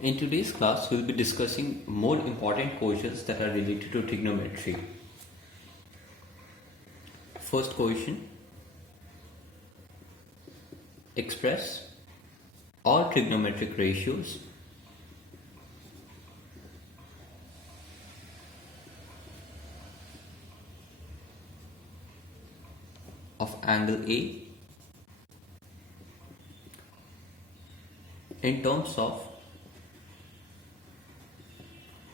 In today's class, we'll be discussing more important questions that are related to trigonometry. First question: express all trigonometric ratios of angle A in terms of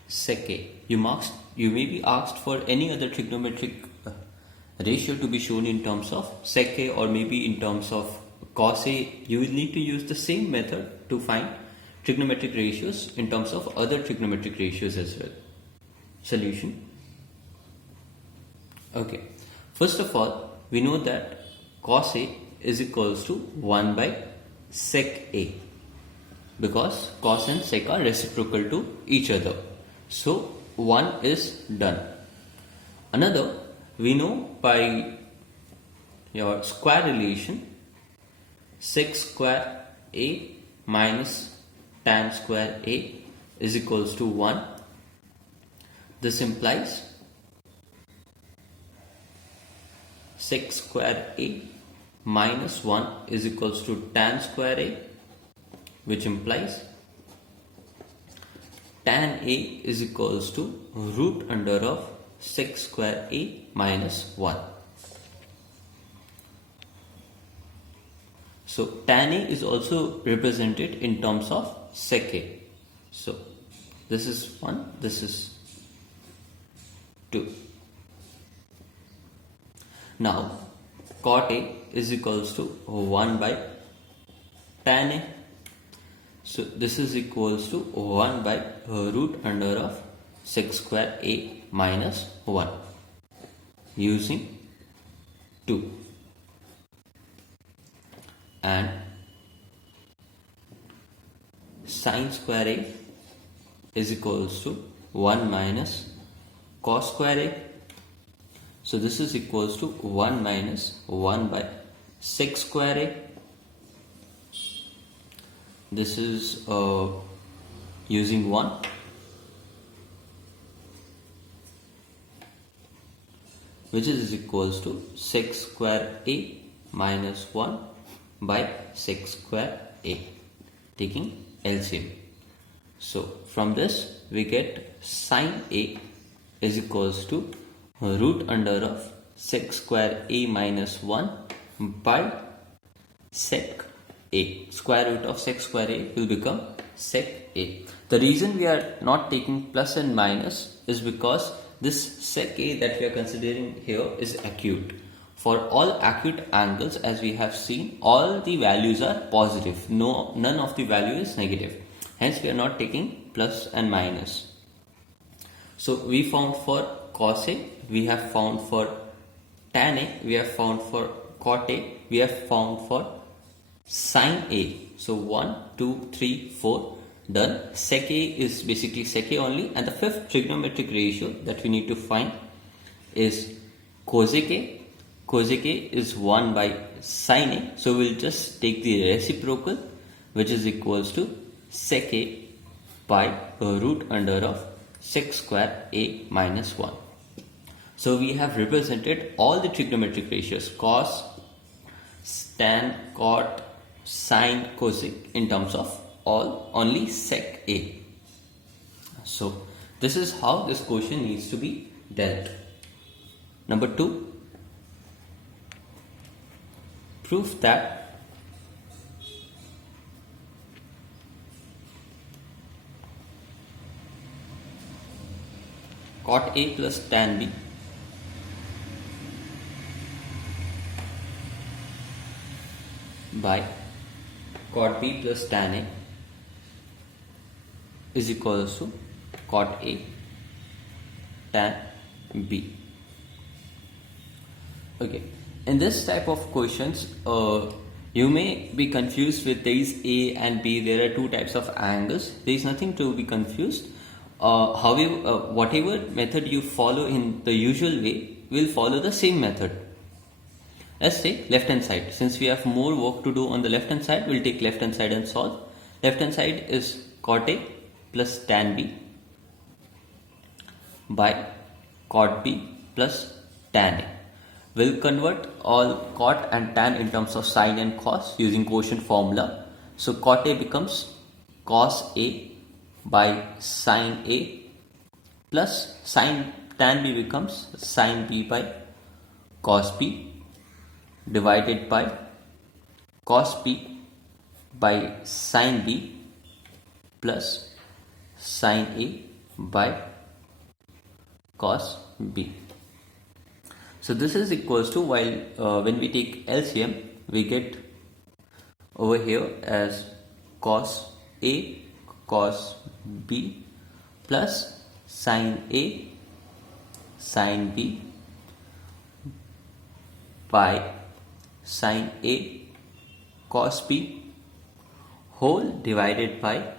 sec A. You may be asked for any other trigonometric ratio to be shown in terms of sec A or maybe in terms of cos A. You will need to use the same method to find trigonometric ratios in terms of other trigonometric ratios as well. Solution. Okay. First of all, we know that cos A is equals to 1 by sec A because cos and sec are reciprocal to each other. So 1 is done. Another, we know by your square relation, sec square A minus tan square A is equals to 1. This implies sec square A minus 1 is equals to tan square A, which implies tan A is equals to root under of sec square A minus 1. So tan A is also represented in terms of sec A. So this is 1, this is 2. Now cot A is equals to 1 by tan A. So this is equals to 1 by root under of sec square A minus 1 using 2. And sin square A is equals to 1 minus cos square A. So this is equals to 1 minus 1 by sec square A. This is using 1. Which is equals to sec square A minus 1 by sec square A, taking LCM. So from this we get sin A is equals to root under of sec square A minus 1 by sec A. Square root of sec square A will become sec A. The reason we are not taking plus and minus is because this sec A that we are considering here is acute. For all acute angles, as we have seen, all the values are positive. None of the value is negative. Hence we are not taking plus and minus. So we found for cos A, we have found for tan A, we have found for cot A, we have found for sin A. So 1, 2, 3, 4 done. Sec A is basically sec A only, and the fifth trigonometric ratio that we need to find is cosec A. Cosec A is 1 by sin A. So we'll just take the reciprocal, which is equals to sec A by root under of sec square A minus 1. So we have represented all the trigonometric ratios, cos, tan, cot, sin, cosec in terms of only sec A. So this is how this question needs to be dealt. Number 2, prove that cot A plus tan B by cot B plus tan A is equals to cot A tan B. Okay, in this type of questions, you may be confused with these A and B. There are two types of angles. There is nothing to be confused. However, whatever method you follow in the usual way, will follow the same method. Let's take left hand side. Since we have more work to do on the left hand side, we'll take left hand side and solve. Left hand side is cot A plus tan B by cot B plus tan A. We'll convert all cot and tan in terms of sine and cos using quotient formula. So cot A becomes cos A by sine A plus sine tan B becomes sine B by cos B divided by cos B by sine B plus sine A by cos B. So this is equals to, while when we take LCM, we get over here as cos A cos B plus sine A sine B by sine A cos B whole divided by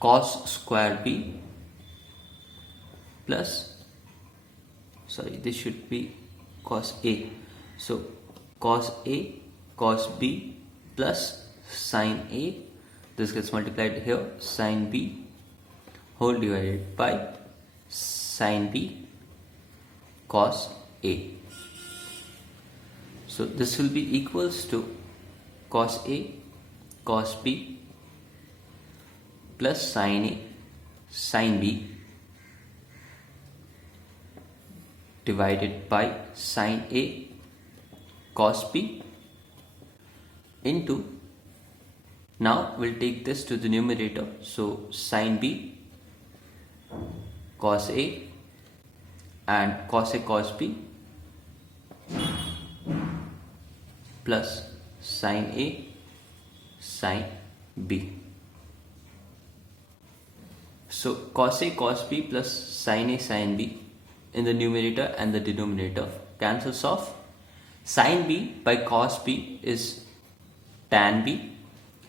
cos square B plus, this should be cos A. So cos A cos B plus sine A, this gets multiplied here, sine B whole divided by sine B cos A. So this will be equals to cos A cos B plus sine A sine B divided by sine A cos B into, now we'll take this to the numerator, so sine B cos A and cos A cos B plus sine A sine B. So cos A cos B plus sine A sine B in the numerator and the denominator cancels off. Sine B by cos B is tan B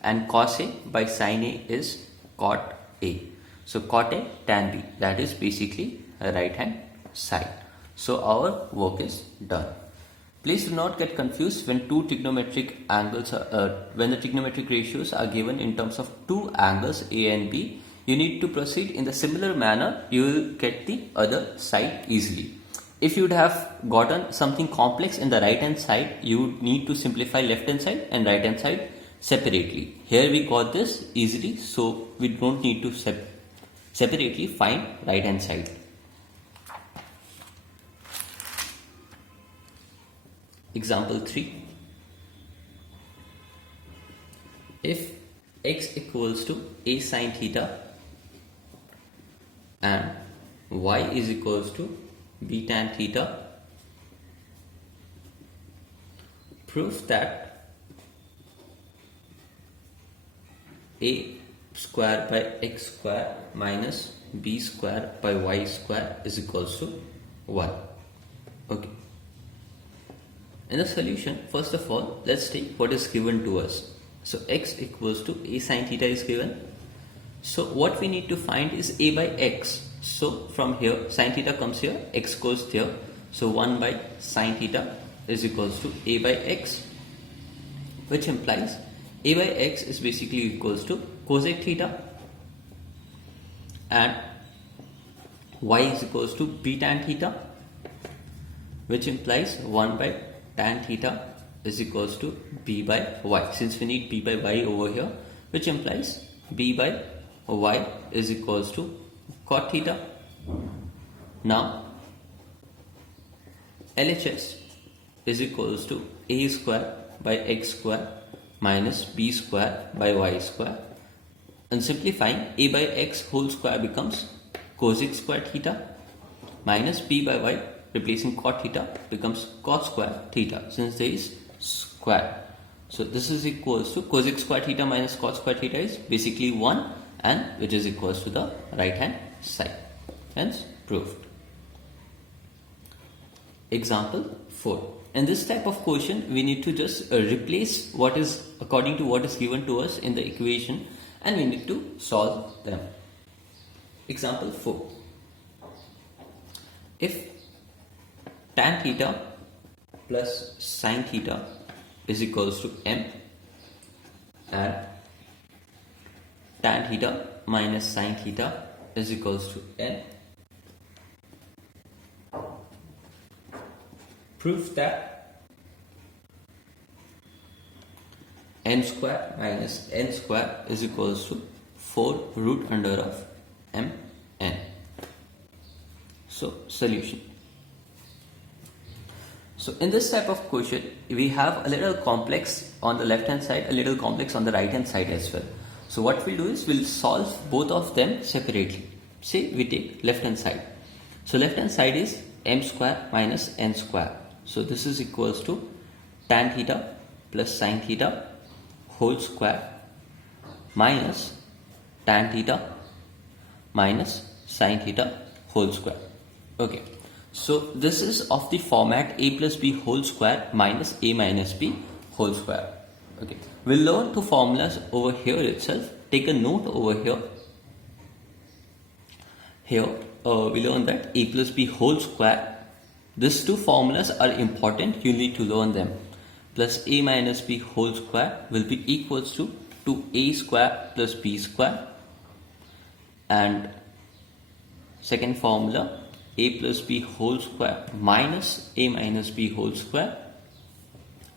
and cos A by sine A is cot A. So cot A tan B, that is basically a right hand side. So our work is done. Please do not get confused when two trigonometric angles when the trigonometric ratios are given in terms of two angles A and B. You need to proceed in the similar manner. You will get the other side easily. If you would have gotten something complex in the right hand side, you would need to simplify left hand side and right hand side separately. Here we got this easily, so we don't need to separately find right hand side. Example 3. If x equals to a sin theta and y is equals to b tan theta, prove that a square by x square minus b square by y square is equals to 1. Okay. In the solution, first of all, let's take what is given to us. So x equals to a sin theta is given. So what we need to find is a by x. So from here, sin theta comes here, x goes there. So 1 by sin theta is equals to a by x, which implies a by x is basically equals to cosec theta and y is equals to b tan theta, which implies 1 by tan theta is equals to b by y, since we need b by y over here, which implies b by y is equals to cot theta. Now LHS is equals to a square by x square minus b square by y square, and simplifying a by x whole square becomes cosec square theta minus b by y, replacing cot theta, becomes cot square theta, since there is square. So this is equals to cosec square theta minus cot square theta is basically 1, and which is equals to the right hand side. Hence proved. Example 4. In this type of question, we need to just replace what is according to what is given to us in the equation, and we need to solve them. Example 4. If tan theta plus sin theta is equals to m and tan theta minus sin theta is equals to n. Proof that n square minus n square is equals to 4 root under of mn. So solution. So in this type of question, we have a little complex on the left hand side, a little complex on the right hand side as well. So what we'll do is we'll solve both of them separately. Say we take left hand side. So left hand side is m square minus n square. So this is equals to tan theta plus sin theta whole square minus tan theta minus sin theta whole square. Okay. So this is of the format a plus b whole square minus a minus b whole square. Okay. We'll learn two formulas over here itself. Take a note over here. Here we learn that a plus b whole square. These two formulas are important. You need to learn them. Plus a minus b whole square will be equals to 2a square plus b square. And second formula, a plus b whole square minus a minus b whole square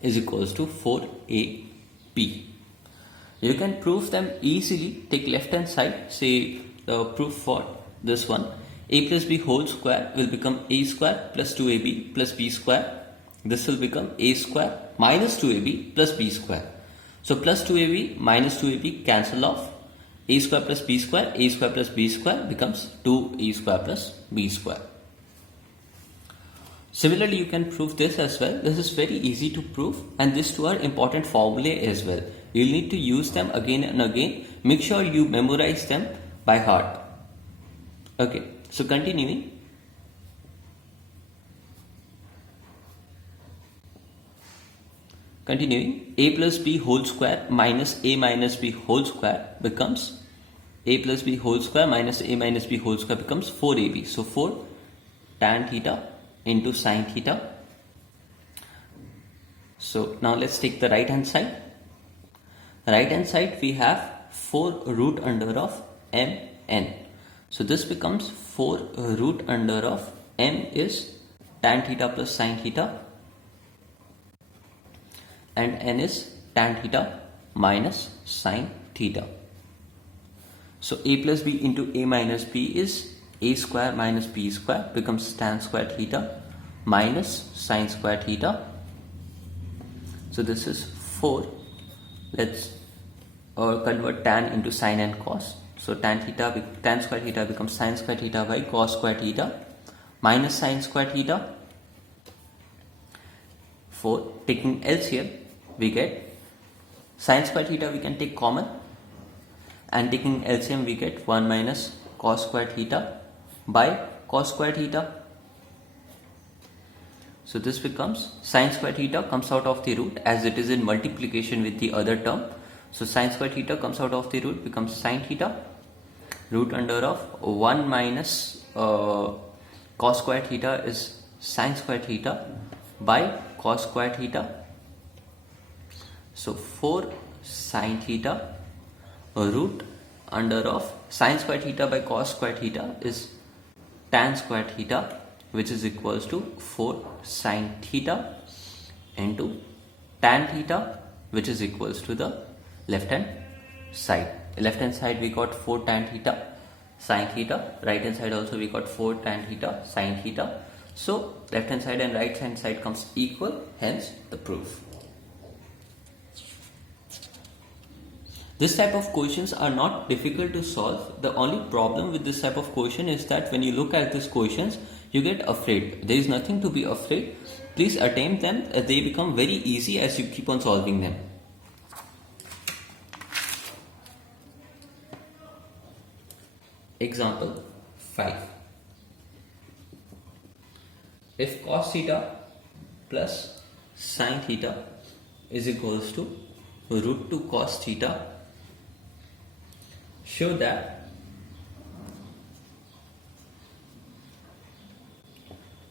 is equals to 4ab. You can prove them easily. Take left hand side. Say the proof for this one. A plus b whole square will become a square plus 2ab plus b square. This will become a square minus 2ab plus b square. So plus 2ab minus 2ab cancel off. A square plus b square plus b square becomes 2a square plus b square. Similarly, you can prove this as well. This is very easy to prove, and these two are important formulae as well. You'll need to use them again and again. Make sure you memorize them by heart. Okay, so continuing. A plus b whole square minus a minus b whole square becomes a plus b whole square minus a minus b whole square becomes 4ab. So 4 tan theta into sin theta. So now let's take the right hand side. Right hand side we have 4 root under of mn. So this becomes 4 root under of m is tan theta plus sin theta and n is tan theta minus sin theta. So a plus b into a minus b is a square minus b square becomes tan square theta minus sin square theta. So this is 4. Let's convert tan into sin and cos. So tan square theta becomes sin square theta by cos square theta minus sin square theta. 4. Taking LCM, we get sin square theta we can take common, and taking LCM we get 1 minus cos square theta by cos square theta. So this becomes sin square theta comes out of the root as it is in multiplication with the other term. So sin square theta comes out of the root becomes sin theta. Root under of 1 minus cos square theta is sin square theta by cos square theta. So 4 sin theta root under of sin square theta by cos square theta is tan square theta, which is equals to 4 sin theta into tan theta, which is equals to the left hand side. Left hand side we got 4 tan theta sin theta. Right hand side also we got 4 tan theta sin theta. So left hand side and right hand side comes equal, hence the proof. This type of questions are not difficult to solve. The only problem with this type of question is that when you look at these questions, you get afraid. There is nothing to be afraid. Please attempt them. They become very easy as you keep on solving them. Example 5. If cos theta plus sin theta is equals to root 2 cos theta, show that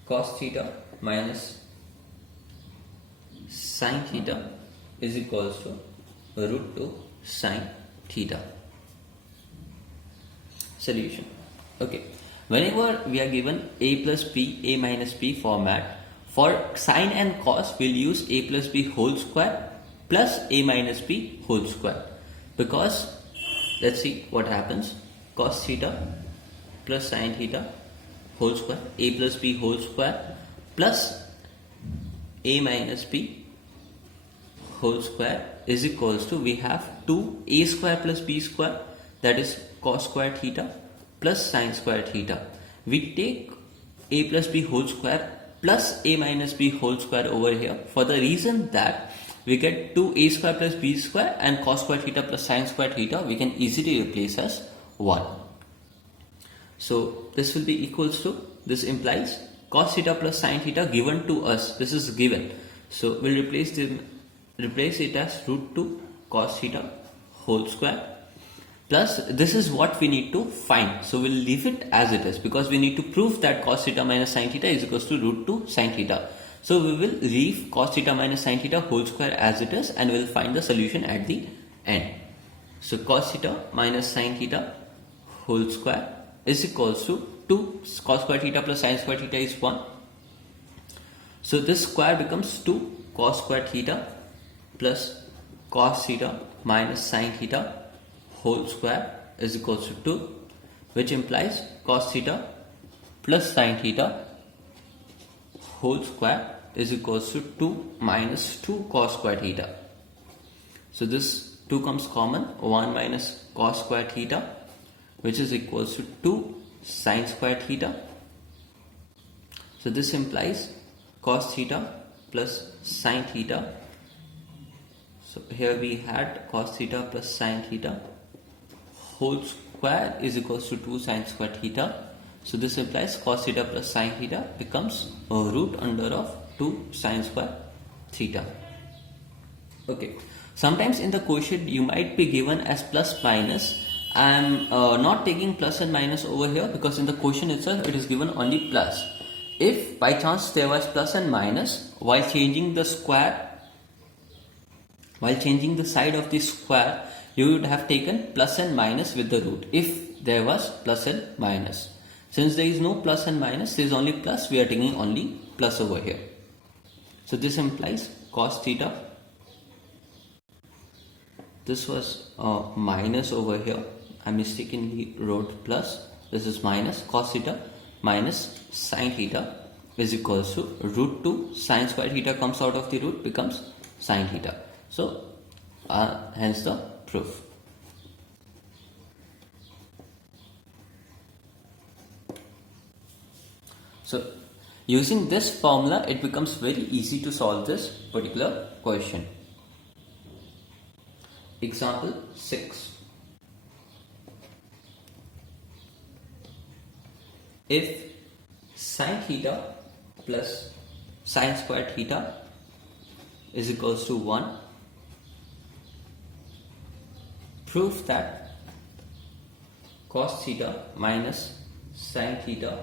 cos theta minus sin theta is equals to root 2 sin theta. solution. Okay, whenever we are given a plus b, a minus b format, for sine and cos we'll use a plus b whole square plus a minus b whole square, because let's see what happens. Cos theta plus sine theta whole square, a plus b whole square plus a minus b whole square is equals to, we have 2a square plus b square, that is cos square theta plus sine square theta. We take a plus b whole square plus a minus b whole square over here for the reason that we get 2a square plus b square and cos square theta plus sine square theta we can easily replace as 1. So this will be equals to, this implies cos theta plus sine theta given to us, this is given. So we'll replace it as root 2 cos theta whole square plus, this is what we need to find. So we'll leave it as it is because we need to prove that cos theta minus sine theta is equals to root 2 sine theta. So we will leave cos theta minus sine theta whole square as it is and we'll find the solution at the end. So cos theta minus sine theta whole square is equals to 2 cos square theta plus sine square theta is 1. So this square becomes 2 cos square theta plus cos theta minus sine theta whole square is equals to 2, which implies cos theta plus sine theta whole square is equals to 2 minus 2 cos square theta. So this 2 comes common, 1 minus cos square theta, which is equals to 2 sine square theta. So this implies cos theta plus sine theta. So here we had cos theta plus sine theta whole square is equals to 2 sine square theta. So this implies cos theta plus sine theta becomes a root under of 2 sine square theta. Okay, sometimes in the question you might be given as plus minus. I am not taking plus and minus over here because in the question itself it is given only plus. If by chance there was plus and minus, while changing the square, while changing the side of the square, you would have taken plus and minus with the root if there was plus and minus. Since there is no plus and minus, there is only plus, we are taking only plus over here. So this implies cos theta, this was minus over here, I mistakenly wrote plus, this is minus, cos theta minus sine theta is equals to root 2 sine square theta comes out of the root, becomes sine theta. So hence the proof. So using this formula it becomes very easy to solve this particular question. Example 6. If sine theta plus sine square theta is equals to 1, prove that cos theta minus sine theta,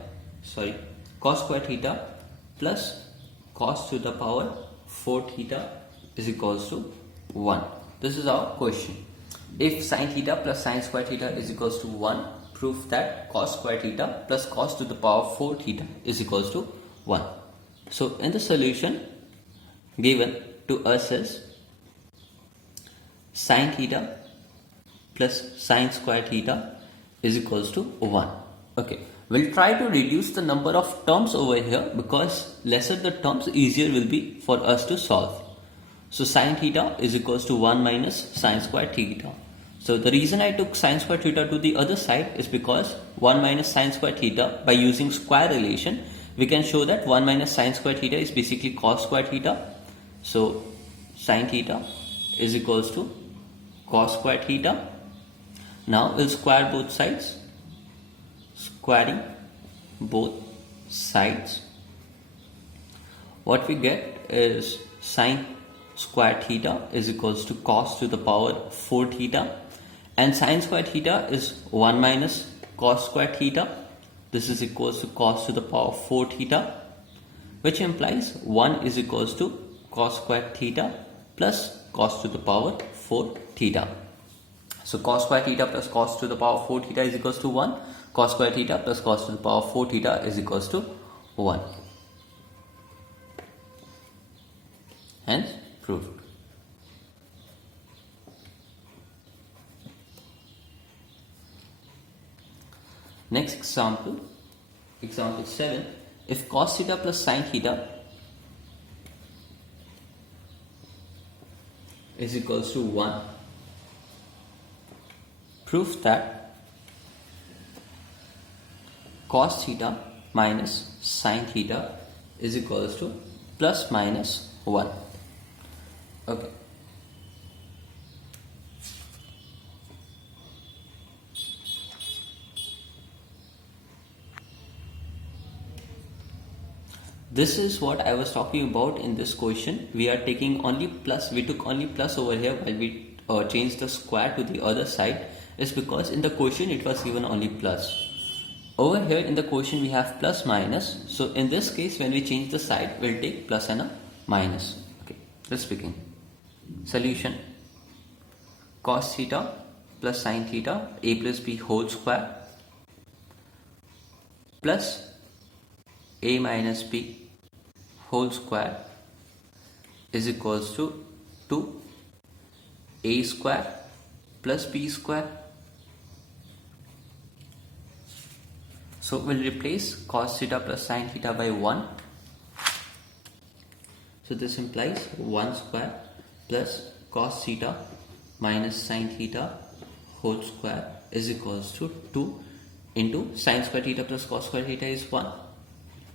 cos square theta plus cos to the power 4 theta is equals to 1. This is our question. If sine theta plus sine square theta is equals to 1, prove that cos square theta plus cos to the power 4 theta is equals to 1. So in the solution given to us is sine theta plus sine square theta is equals to 1. Okay, we'll try to reduce the number of terms over here because lesser the terms, easier will be for us to solve. So sine theta is equals to 1 minus sine square theta. So the reason I took sine square theta to the other side is because 1 minus sine square theta, by using square relation, we can show that 1 minus sine square theta is basically cos square theta. So sine theta is equals to cos square theta. Now we'll square both sides. Squaring both sides, what we get is sine square theta is equals to cos to the power 4 theta, and sine square theta is 1 minus cos square theta. This is equals to cos to the power 4 theta, which implies 1 is equals to cos square theta plus cos to the power 4 theta. So cos square theta plus cos to the power 4 theta is equals to 1. Cos square theta plus cos to the power 4 theta is equals to 1. Hence proved. Next example, example 7. If cos theta plus sin theta is equals to 1, prove that cos theta minus sin theta is equals to plus minus 1. Okay. This is what I was talking about in this question. We are taking only plus, we took only plus over here while we changed the square to the other side, is because in the question it was given only plus. Over here in the question we have plus minus, so in this case when we change the side we'll take plus and a minus. Okay, let's begin. Solution: cos theta plus sin theta a plus b whole square plus a minus b whole square is equals to 2a square plus b square. So we'll replace cos theta plus sin theta by 1. So this implies 1 square plus cos theta minus sin theta whole square is equals to 2 into sin square theta plus cos square theta is 1.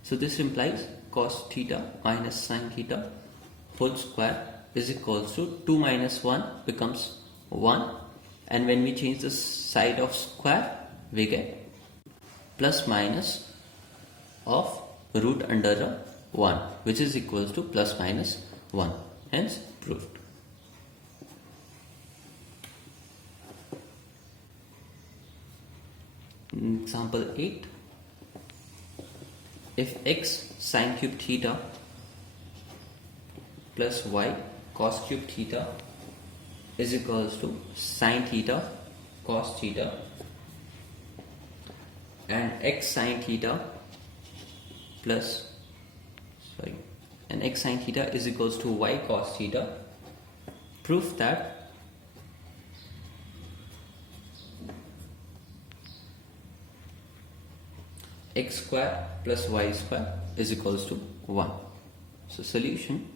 So this implies cos theta minus sin theta whole square is equals to 2 minus 1 becomes 1, and when we change the side of square we get plus minus of root under the 1, which is equals to plus minus 1. Hence proved. Example 8. If x sin cube theta plus y cos cube theta is equals to sin theta cos theta, and x sin theta is equals to y cos theta, prove that x square plus y square is equals to 1. So solution: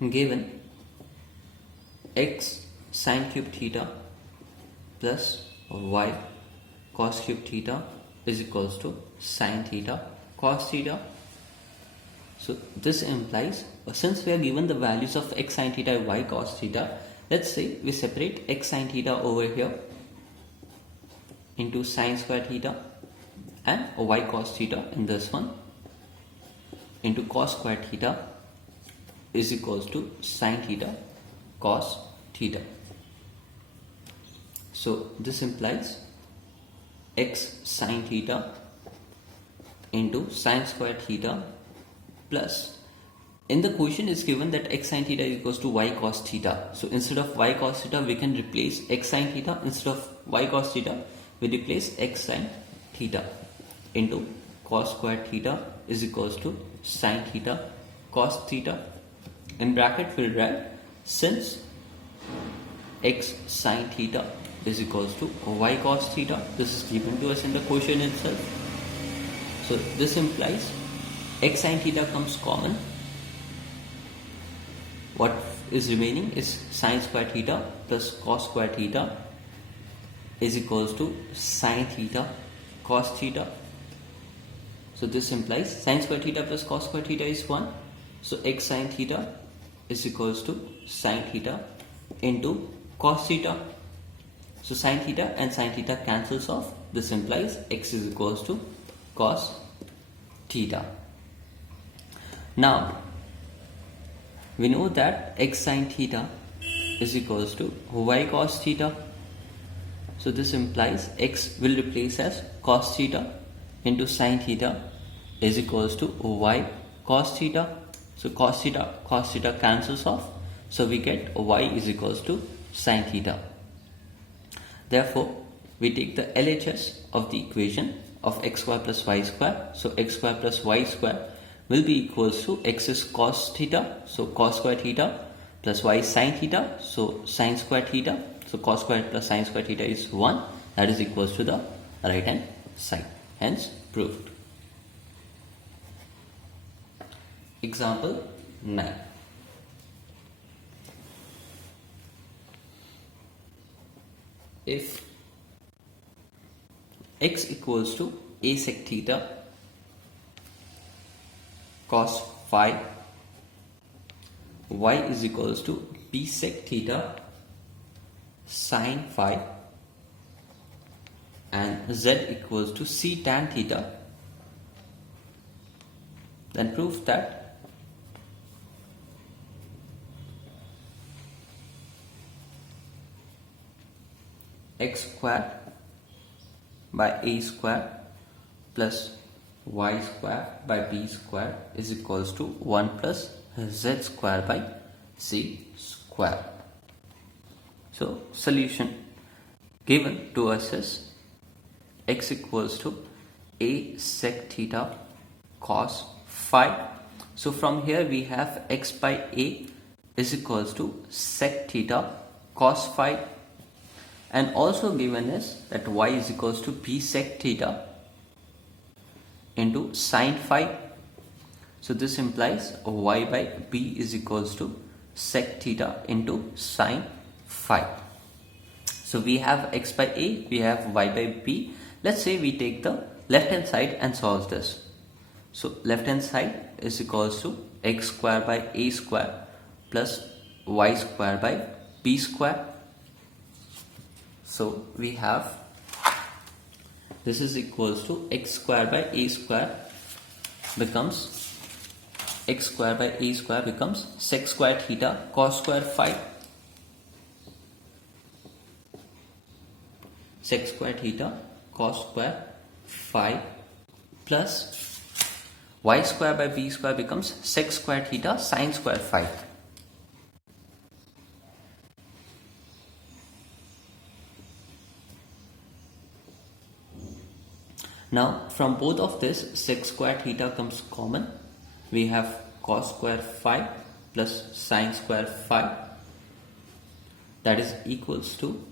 given x sin cube theta plus y cos cube theta is equals to sin theta cos theta. So this implies, since we are given the values of x sin theta and y cos theta, let's say we separate x sin theta over here into sin square theta and y cos theta in this one into cos square theta is equals to sin theta cos theta. So this implies x sin theta into sin square theta plus, in the question is given that x sin theta is equals to y cos theta. So instead of y cos theta we can replace x sin theta, instead of y cos theta we replace x sin theta into cos square theta is equals to sin theta cos theta. In bracket we'll write, since x sin theta is equals to y cos theta, this is given to us in the question itself. So this implies x sin theta comes common. What is remaining is sin square theta plus cos square theta is equals to sin theta cos theta. So this implies sin square theta plus cos square theta is 1. So x sin theta is equals to sin theta into cos theta. So sin theta and sin theta cancels off. This implies x is equals to cos theta. Now we know that x sin theta is equals to y cos theta. So this implies x will replace as cos theta into sin theta is equals to y cos theta. So cos theta cancels off. So we get y is equals to sine theta. Therefore, we take the LHS of the equation of x square plus y square. So x square plus y square will be equals to x is cos theta, so cos square theta, plus y is sine theta, so sine square theta. So cos square plus sine square theta is 1, that is equals to the right hand side. Hence proved. Example 9. If x equals to a sec theta cos phi, y is equals to b sec theta sin phi, and z equals to c tan theta, then prove that x square by a square plus y square by b square is equals to 1 plus z square by c square. So solution given to us is x equals to a sec theta cos phi. So from here we have x by a is equals to sec theta cos phi, and also given is that y is equals to b sec theta into sin phi. So this implies y by b is equals to sec theta into sin phi. So we have x by a, we have y by b. Let's say we take the left hand side and solve this. So left hand side is equals to x square by a square plus y square by b square. So we have this is equals to x square by a square becomes x square by a square becomes sec square theta cos square phi, sec square theta cos square phi, plus y square by b square becomes sec square theta sin square phi. Now from both of this sec square theta comes common. We have cos square phi plus sin square phi, that is equals to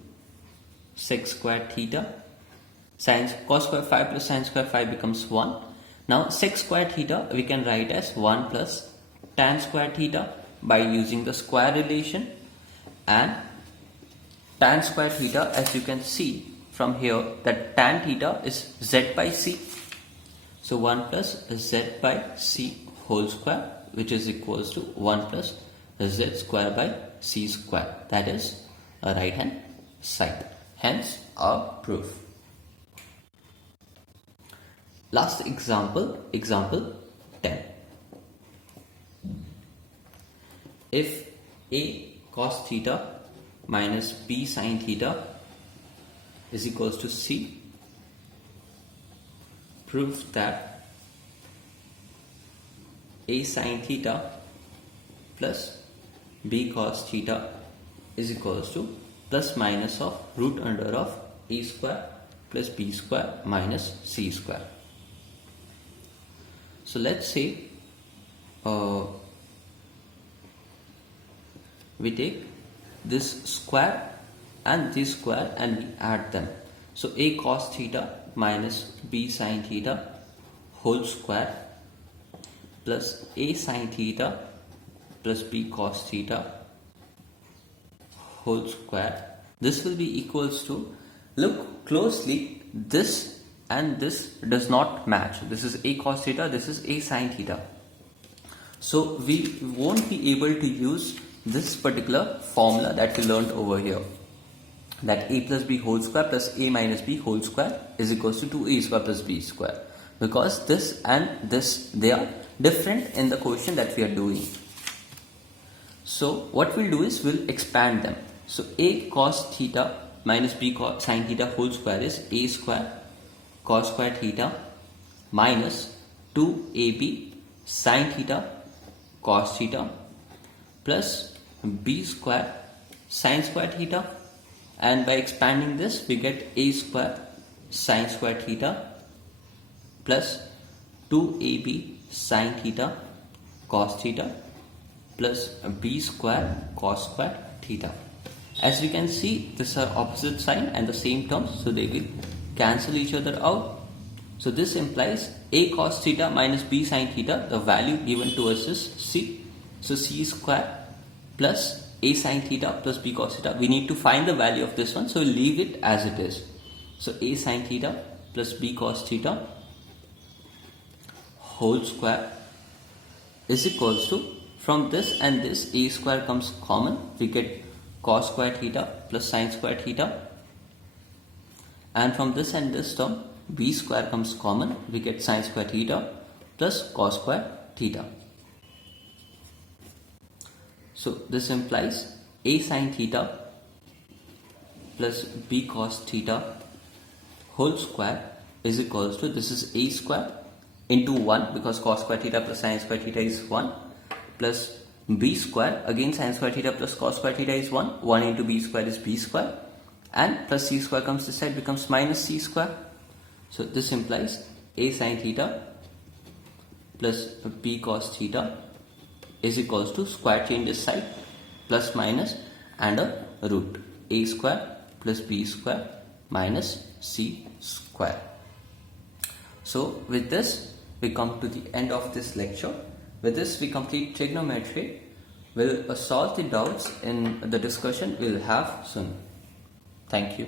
sec square theta. Cos square phi plus sin square phi becomes 1. Now sec square theta we can write as 1 plus tan square theta by using the square relation, and tan square theta, as you can see from here, that tan theta is z by c. So 1 plus z by c whole square, which is equals to 1 plus z square by c square, that is a right hand side. Hence our proof. Last example, example 10. If a cos theta minus b sin theta is equals to c, prove that a sin theta plus b cos theta is equals to plus minus of root under of a square plus b square minus c square. So let's say we take this square and this square and we add them. So a cos theta minus b sin theta whole square plus a sin theta plus b cos theta whole square. This will be equals to, look closely, this and this does not match. This is a cos theta, this is a sin theta. So we won't be able to use this particular formula that we learned over here, that a plus b whole square plus a minus b whole square is equals to 2a square plus b square, because this and this, they are different in the question that we are doing. So what we'll do is we'll expand them. So a cos theta minus b cos sin theta whole square is a square cos square theta minus 2ab sin theta cos theta plus b square sine square theta, and by expanding this we get a square sine square theta plus 2ab sine theta cos theta plus b square cos square theta. As we can see, these are opposite sign and the same terms, so they will cancel each other out. So this implies a cos theta minus b sin theta, the value given to us is c. So c square plus a sin theta plus b cos theta. We need to find the value of this one, so we'll leave it as it is. So a sin theta plus b cos theta whole square is equals to, from this and this a square comes common, we get cos square theta plus sin square theta, and from this and this term b square comes common, we get sin square theta plus cos square theta. So this implies a sin theta plus b cos theta whole square is equals to, this is a square into 1 because cos square theta plus sin square theta is 1, plus b square, again sin square theta plus cos square theta is 1, 1 into b square is b square, and plus c square comes this side, becomes minus c square. So this implies a sin theta plus b cos theta is equals to, square change this side, plus minus and a root, a square plus b square minus c square. So with this we come to the end of this lecture. With this we complete trigonometry. We'll solve the doubts in the discussion we'll have soon. Thank you.